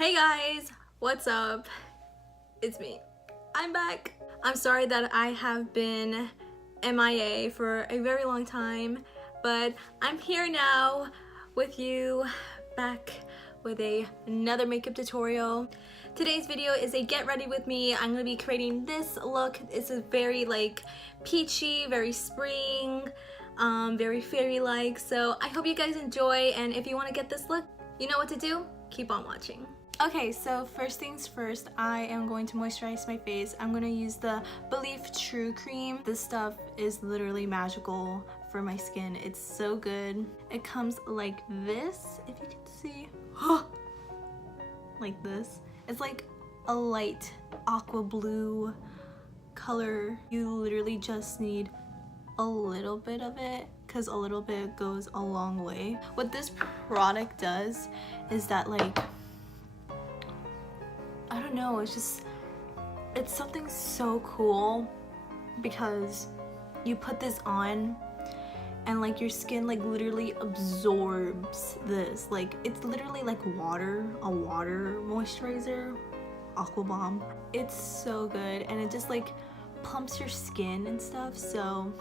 Hey guys, what's up? It's me. I'm back. I'm sorry that I have been MIA for a very long time, but I'm here now with you, back with another makeup tutorial. Today's video is a get ready with me. I'm gonna be creating this look. It's a very like peachy, very spring, very fairy-like. So I hope you guys enjoy, and if you want to get this look, you know what to do. Keep on watching. Okay, so first things first, I am going to moisturize my face. I'm going to use the Belif True Cream. This stuff is literally magical for my skin. It's so good. It comes like this, if you can see. Like this. It's like a light aqua blue color. You literally just need a little bit of it, because a little bit goes a long way. What this product does is that, like, I don't know, it's something so cool, because you put this on and like your skin like literally absorbs this. Like, it's literally like water, a water moisturizer, Aquabomb. It's so good, and it just like plumps your skin and stuff, so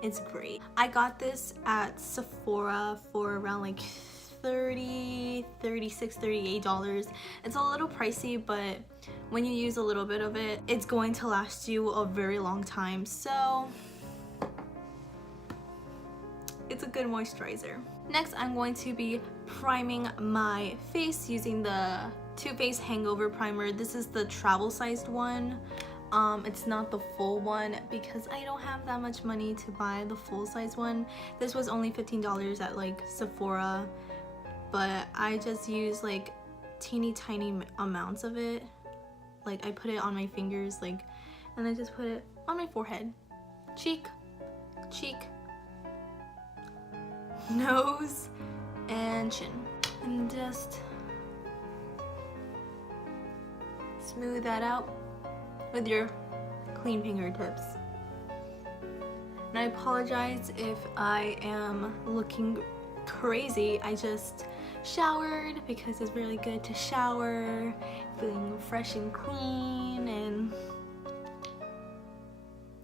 it's great. I got this at Sephora for around like $30, $36, $38. It's a little pricey, but when you use a little bit of it, it's going to last you a very long time, so it's a good moisturizer. Next, I'm going to be priming my face using the Too Faced Hangover primer. This is the travel sized one. It's not the full one because I don't have that much money to buy the full size one. This was only $15 at like Sephora, but I just use like teeny tiny amounts of it. Like, I put it on my fingers, like, and I just put it on my forehead, cheek, nose, and chin, and just smooth that out with your clean fingertips. And I apologize if I am looking crazy. I just showered because it's really good to shower, feeling fresh and clean, and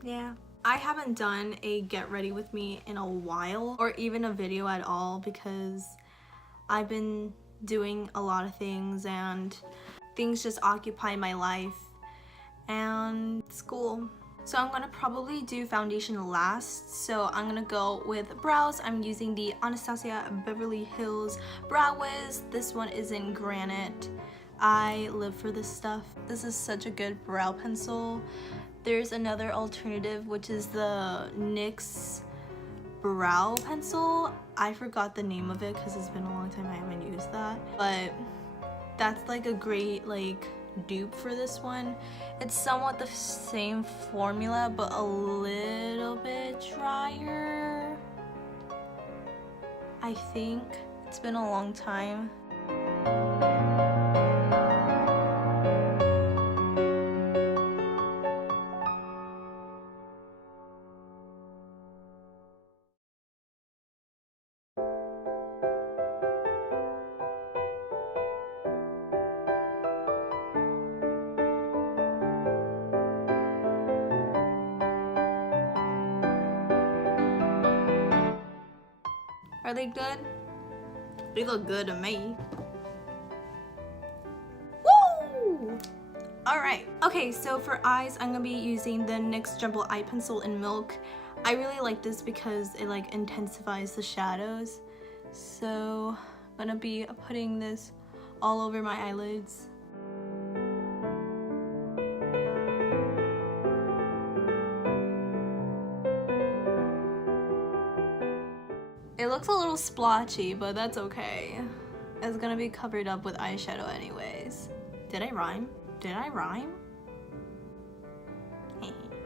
yeah. I haven't done a get ready with me in a while, or even a video at all, because I've been doing a lot of things and things just occupy my life and school. So I'm gonna probably do foundation last, so I'm gonna go with brows. I'm using the Anastasia Beverly Hills Brow Wiz. This one is in Granite. I live for this stuff. This is such a good brow pencil. There's another alternative, which is the NYX brow pencil. I forgot the name of it because it's been a long time I haven't used that, but that's like a great like dupe for this one. It's somewhat the same formula, but a little bit drier, I think. It's been a long time. Are they good? They look good to me. Woo! Alright, okay, so for eyes, I'm gonna be using the NYX Jumbo Eye Pencil in Milk. I really like this because it like intensifies the shadows. So I'm gonna be putting this all over my eyelids. It looks a little splotchy, but that's okay. It's gonna be covered up with eyeshadow anyways. Did I rhyme? Did I rhyme?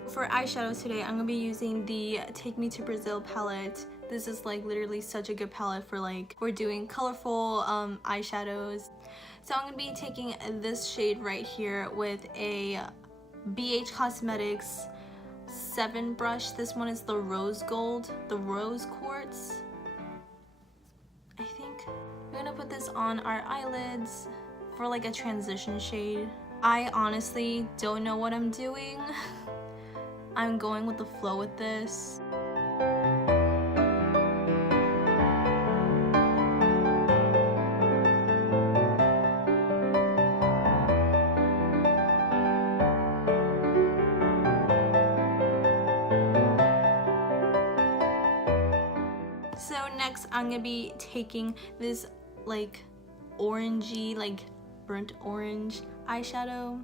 For eyeshadows today, I'm gonna be using the Take Me to Brazil palette. This is like literally such a good palette for like, we're doing colorful eyeshadows. So I'm gonna be taking this shade right here with a BH Cosmetics 7 brush. This one is the Rose Gold, the Rose Quartz, I think. We're gonna put this on our eyelids for like a transition shade. I honestly don't know what I'm doing. I'm going with the flow with this. So next I'm gonna be taking this like orangey, like burnt orange eyeshadow,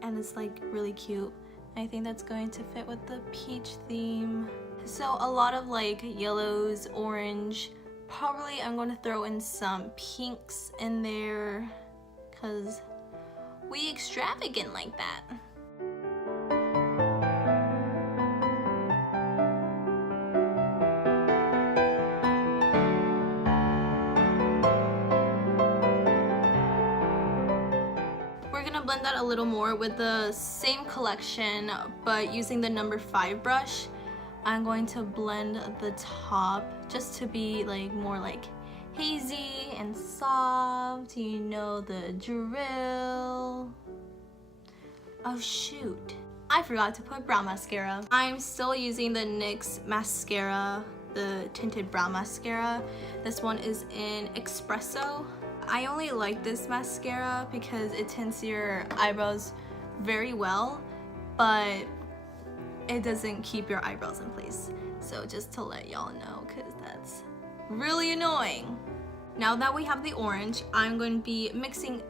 and it's like really cute. I think that's going to fit with the peach theme. So a lot of like yellows, orange, probably I'm going to throw in some pinks in there because we extravagant like that. Blend that a little more with the same collection but using the number 5 brush. I'm going to blend the top just to be like more like hazy and soft, you know the drill. Oh shoot, I forgot to put brow mascara. I'm still using the NYX mascara, the tinted brow mascara. This one is in Espresso. I only like this mascara because it tints your eyebrows very well, but it doesn't keep your eyebrows in place. So just to let y'all know, because that's really annoying. Now that we have the orange, I'm going to be mixing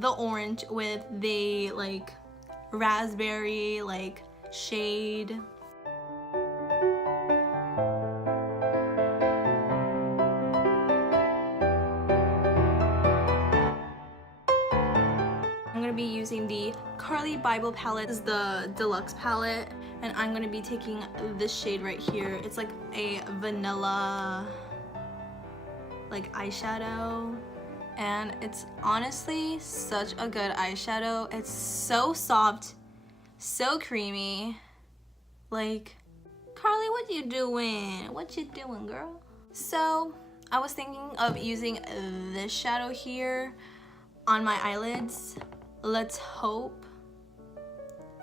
the orange with the like raspberry like shade. Be using the Carli Bybel palette. This is the deluxe palette, and I'm going to be taking this shade right here. It's like a vanilla like eyeshadow, and it's honestly such a good eyeshadow. It's so soft, so creamy. Like, Carli, what you doing? What you doing, girl? So I was thinking of using this shadow here on my eyelids. Let's hope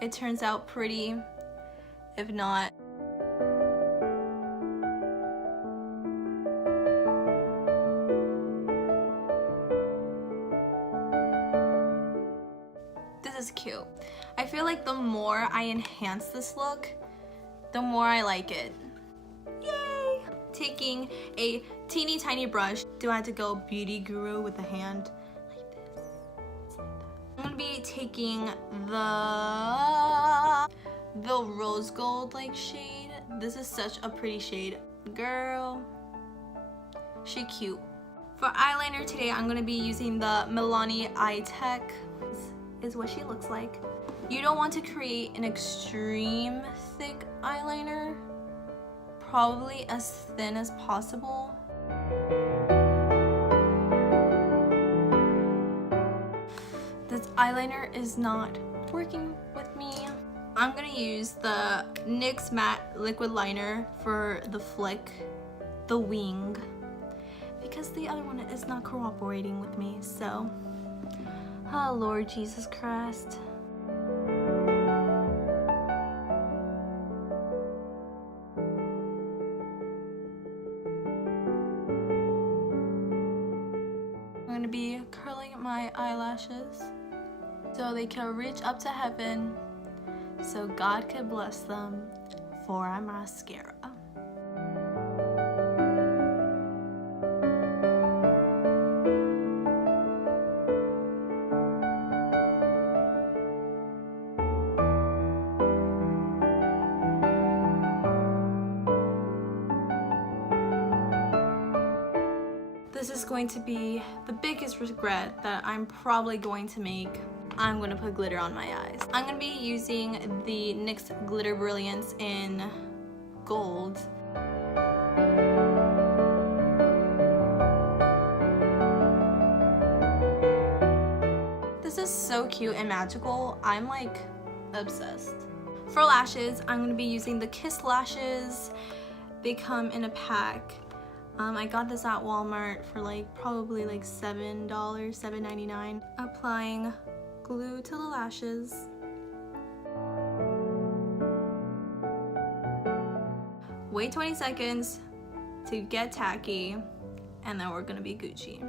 it turns out pretty. If not, this is cute. I feel like the more I enhance this look, the more I like it. Yay! Taking a teeny tiny brush. Do I have to go beauty guru with the hand? I'm gonna be taking the rose gold like shade. This is such a pretty shade. Girl, she cute. For eyeliner today, I'm gonna be using the Milani Eye Tech. This is what she looks like. You don't want to create an extreme thick eyeliner. Probably as thin as possible. This eyeliner is not working with me. I'm gonna use the NYX matte liquid liner for the flick, the wing, because the other one is not cooperating with me. So, oh Lord Jesus Christ. I'm gonna be curling my eyelashes so they can reach up to heaven, so God could bless them for our mascara. This is going to be the biggest regret that I'm probably going to make. I'm gonna put glitter on my eyes. I'm gonna be using the NYX Glitter Brilliance in gold. This is so cute and magical. I'm like obsessed. For lashes, I'm gonna be using the Kiss lashes. They come in a pack. I got this at Walmart for like probably like $7, $7.99. Applying glue to the lashes. Wait 20 seconds to get tacky, and then we're gonna be Gucci.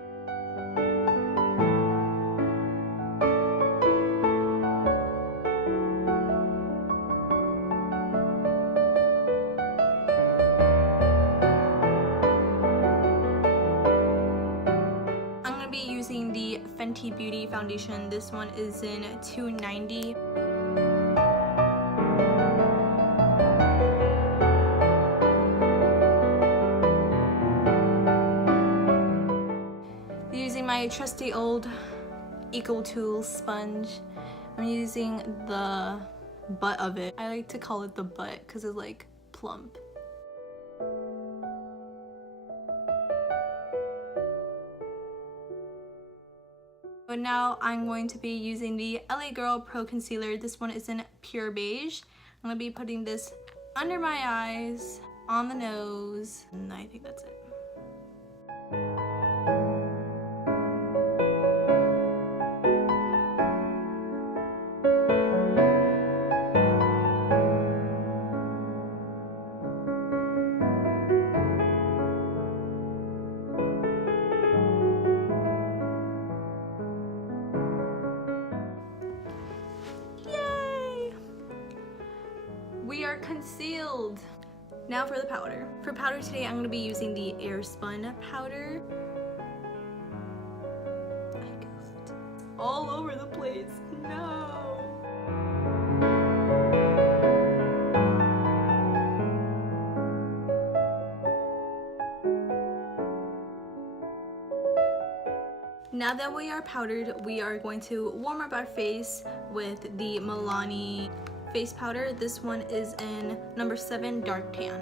The Fenty Beauty foundation. This one is in 290. Using my trusty old Eco Tool sponge. I'm using the butt of it. I like to call it the butt because it's like plump. But now I'm going to be using the LA Girl Pro Concealer. This one is in pure beige. I'm going to be putting this under my eyes, on the nose, and I think that's it. We are concealed. Now for the powder. For powder today, I'm going to be using the Airspun powder. I guessed. All over the place. No. Now that we are powdered, we are going to warm up our face with the Milani face powder. This one is in number 7 Dark Tan.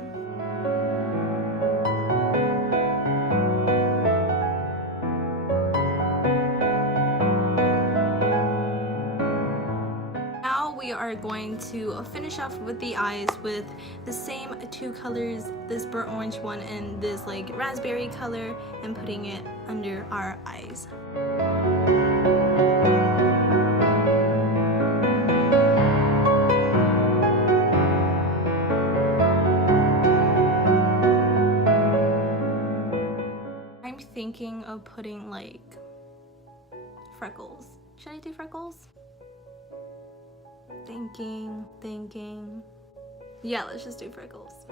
Now we are going to finish off with the eyes with the same two colors, this burnt orange one and this like raspberry color, and putting it under our eyes. Thinking of putting like freckles. Should I do freckles? Thinking. Yeah, let's just do freckles.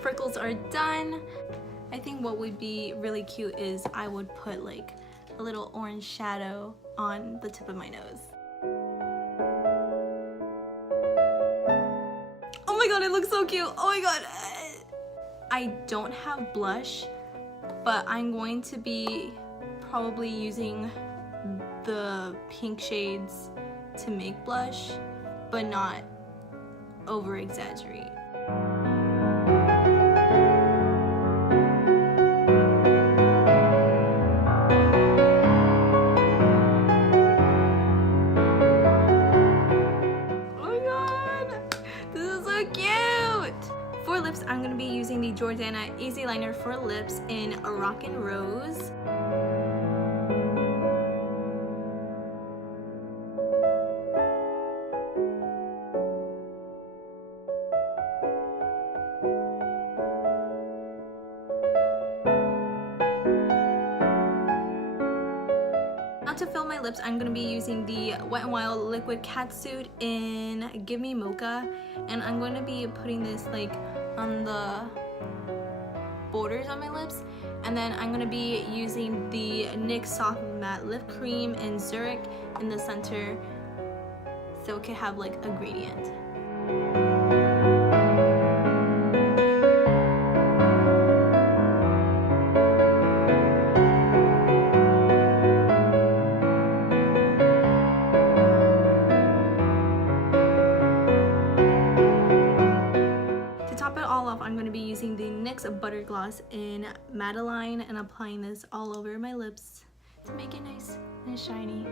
Freckles are done. I think what would be really cute is I would put like a little orange shadow on the tip of my nose. Oh my god, it looks so cute. Oh my god. I don't have blush, but I'm going to be probably using the pink shades to make blush, but not over exaggerate. I'm going to be using the Jordana Easy Liner for lips in Rockin' Rose. Now to fill my lips, I'm going to be using the Wet n Wild Liquid Catsuit in Give Me Mocha, and I'm going to be putting this like on the borders on my lips, and then I'm going to be using the NYX Soft Matte Lip Cream in Zurich in the center so it can have like a gradient. NYX Butter Gloss in Madeleine and applying this all over my lips to make it nice and shiny.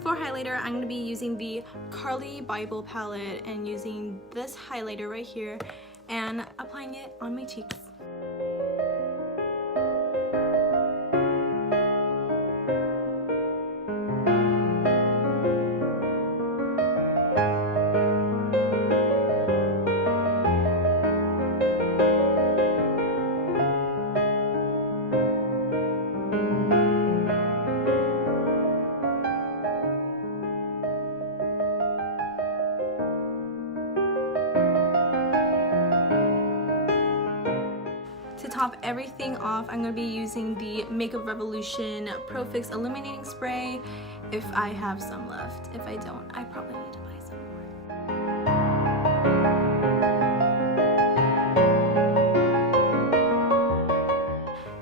For highlighter, I'm going to be using the Carli Bybel palette and using this highlighter right here and applying it on my cheeks. To top everything off, I'm going to be using the Makeup Revolution Pro Fix Illuminating Spray if I have some left. If I don't, I probably need to buy some more.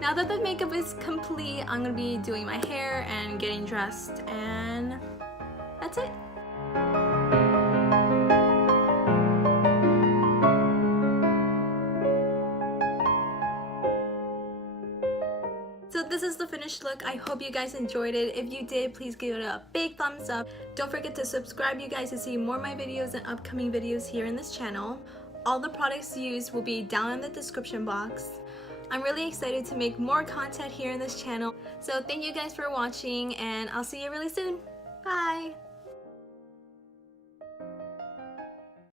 Now that the makeup is complete, I'm going to be doing my hair and getting dressed, and that's it. So this is the finished look. I hope you guys enjoyed it. If you did, please give it a big thumbs up. Don't forget to subscribe, you guys, to see more of my videos and upcoming videos here in this channel. All the products used will be down in the description box. I'm really excited to make more content here in this channel. So thank you guys for watching, and I'll see you really soon. Bye!